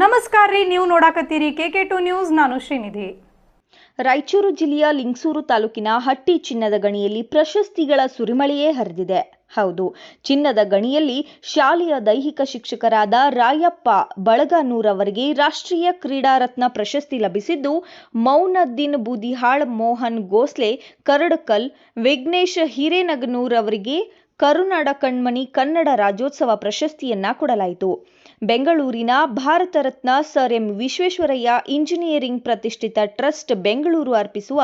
ನಮಸ್ಕಾರ ರೀ, ನೀವು ನೋಡಾಕತ್ತೀರಿ ಕೆ ಕೆ ಟು ನ್ಯೂಸ್, ನಾನು ಶ್ರೀನಿಧಿ. ರಾಯಚೂರು ಜಿಲ್ಲೆಯ ಲಿಂಗಸೂರು ತಾಲೂಕಿನ ಹಟ್ಟಿ ಚಿನ್ನದ ಗಣಿಯಲ್ಲಿ ಪ್ರಶಸ್ತಿಗಳ ಸುರಿಮಳೆಯೇ ಹರಿದಿದೆ. ಹೌದು, ಚಿನ್ನದ ಗಣಿಯಲ್ಲಿ ಶಾಲೆಯ ದೈಹಿಕ ಶಿಕ್ಷಕರಾದ ರಾಯಪ್ಪ ಬಳಗನೂರ್ ಅವರಿಗೆ ರಾಷ್ಟ್ರೀಯ ಕ್ರೀಡಾ ರತ್ನ ಪ್ರಶಸ್ತಿ ಲಭಿಸಿದ್ದು, ಮೌನದ್ದೀನ್ ಬುದಿಹಾಳ್ ಮೋಹನ್ ಗೋಸ್ಲೆ, ಕರಡಕಲ್, ವಿಘ್ನೇಶ್ ಹಿರೇನಗನೂರ್ ಅವರಿಗೆ ಕರುನಾಡ ಕಣ್ಮಣಿ ಕನ್ನಡ ರಾಜ್ಯೋತ್ಸವ ಪ್ರಶಸ್ತಿಯನ್ನ ಕೊಡಲಾಯಿತು. ಬೆಂಗಳೂರಿನ Bharat Ratna sir M Visvesvaraya engineering ಪ್ರತಿಷ್ಠಿತ ಟ್ರಸ್ಟ್ ಬೆಂಗಳೂರು ಅರ್ಪಿಸುವ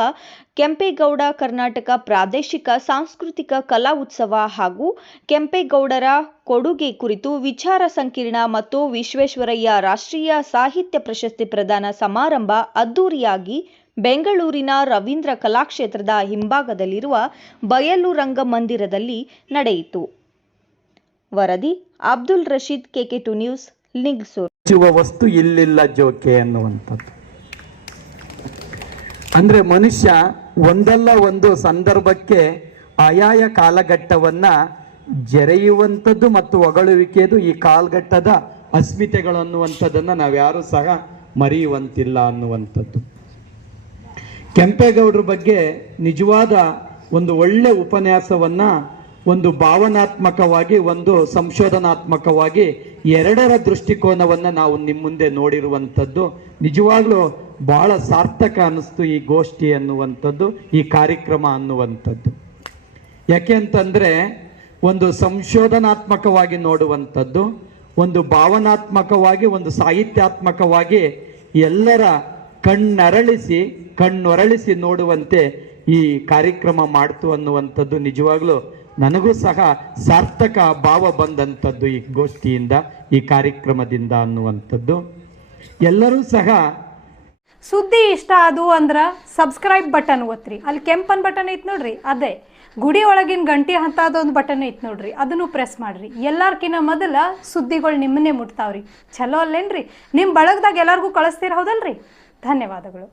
ಕೆಂಪೇಗೌಡ ಕರ್ನಾಟಕ ಪ್ರಾದೇಶಿಕ ಸಾಂಸ್ಕೃತಿಕ ಕಲಾ ಉತ್ಸವ ಹಾಗೂ ಕೆಂಪೇಗೌಡರ ಕೊಡುಗೆ ಕುರಿತು ವಿಚಾರ ಸಂಕಿರಣ ಮತ್ತು ವಿಶ್ವೇಶ್ವರಯ್ಯ ರಾಷ್ಟ್ರೀಯ ಸಾಹಿತ್ಯ ಪ್ರಶಸ್ತಿ ಪ್ರದಾನ ಸಮಾರಂಭ ಅದ್ದೂರಿಯಾಗಿ ಬೆಂಗಳೂರಿನ ರವೀಂದ್ರ ಕಲಾಕ್ಷೇತ್ರದ ಹಿಂಭಾಗದಲ್ಲಿರುವ ಬಯಲು ರಂಗಮಂದಿರದಲ್ಲಿ ನಡೆಯಿತು. ವರದಿ, Abdul Rashid, KK two news Lingsur ಜೀವ ವಸ್ತು ಇಲ್ಲಿಲ್ಲ ಜೋಕೆ ಅನ್ನುವಂಥದ್ದು ಅಂದ್ರೆ ಮನುಷ್ಯ ಒಂದಲ್ಲ ಒಂದು ಸಂದರ್ಭಕ್ಕೆ ಆಯಾಯ ಕಾಲಘಟ್ಟವನ್ನ ಜರೆಯುವಂಥದ್ದು ಮತ್ತು ಹೊಗಳುವಿಕೆದು ಈ ಕಾಲಘಟ್ಟದ ಅಸ್ಮಿತೆಗಳು ಅನ್ನುವಂಥದ್ದನ್ನ ನಾವ್ಯಾರು ಸಹ ಮರೆಯುವಂತಿಲ್ಲ ಅನ್ನುವಂಥದ್ದು. ಕೆಂಪೇಗೌಡರ ಬಗ್ಗೆ ನಿಜವಾದ ಒಂದು ಒಳ್ಳೆ ಉಪನ್ಯಾಸವನ್ನು, ಒಂದು ಭಾವನಾತ್ಮಕವಾಗಿ, ಒಂದು ಸಂಶೋಧನಾತ್ಮಕವಾಗಿ ಎರಡರ ದೃಷ್ಟಿಕೋನವನ್ನು ನಾವು ನಿಮ್ಮ ಮುಂದೆ ನೋಡಿರುವಂಥದ್ದು. ನಿಜವಾಗ್ಲೂ ಬಹಳ ಸಾರ್ಥಕ ಅನ್ನಿಸ್ತು ಈ ಗೋಷ್ಠಿ ಅನ್ನುವಂಥದ್ದು, ಈ ಕಾರ್ಯಕ್ರಮ ಅನ್ನುವಂಥದ್ದು. ಯಾಕೆ ಅಂತಂದ್ರೆ, ಒಂದು ಸಂಶೋಧನಾತ್ಮಕವಾಗಿ ನೋಡುವಂಥದ್ದು, ಒಂದು ಭಾವನಾತ್ಮಕವಾಗಿ, ಒಂದು ಸಾಹಿತ್ಯಾತ್ಮಕವಾಗಿ ಎಲ್ಲರ ಕಣ್ಣರಳಿಸಿ ಕಣ್ಣೊರಳಿಸಿ ನೋಡುವಂತೆ ಈ ಕಾರ್ಯಕ್ರಮ ಮಾಡ್ತು ಅನ್ನುವಂಥದ್ದು ನಿಜವಾಗ್ಲೂ ನನಗೂ ಸಹ ಸಾರ್ಥಕ ಭಾವ ಬಂದಂಥದ್ದು ಈ ಗೋಷ್ಠಿಯಿಂದ, ಈ ಕಾರ್ಯಕ್ರಮದಿಂದ ಅನ್ನುವಂಥದ್ದು. ಎಲ್ಲರೂ ಸಹ ಸುದ್ದಿ ಇಷ್ಟ ಅದು ಅಂದ್ರೆ ಸಬ್ಸ್ಕ್ರೈಬ್ ಬಟನ್ ಒತ್ರಿ. ಅಲ್ಲಿ ಕೆಂಪನ್ ಬಟನ್ ಐತ್ ನೋಡ್ರಿ, ಅದೇ. ಗುಡಿ ಒಳಗಿನ ಗಂಟಿ ಹಂತದೊಂದು ಬಟನ್ ಐತ್ ನೋಡ್ರಿ, ಅದನ್ನು ಪ್ರೆಸ್ ಮಾಡ್ರಿ. ಎಲ್ಲಾರ್ಕಿನ್ನ ಮೊದಲ ಸುದ್ದಿಗಳು ನಿಮ್ಮನ್ನೇ ಮುಟ್ತಾವ್ರಿ. ಚಲೋ ಅಲ್ಲೇನ್ರಿ? ನಿಮ್ಮ ಬಳಗದಾಗ ಎಲ್ಲರಿಗೂ ಕಳಿಸ್ತೀರ ಹೌದಲ್ರಿ? ಧನ್ಯವಾದಗಳು.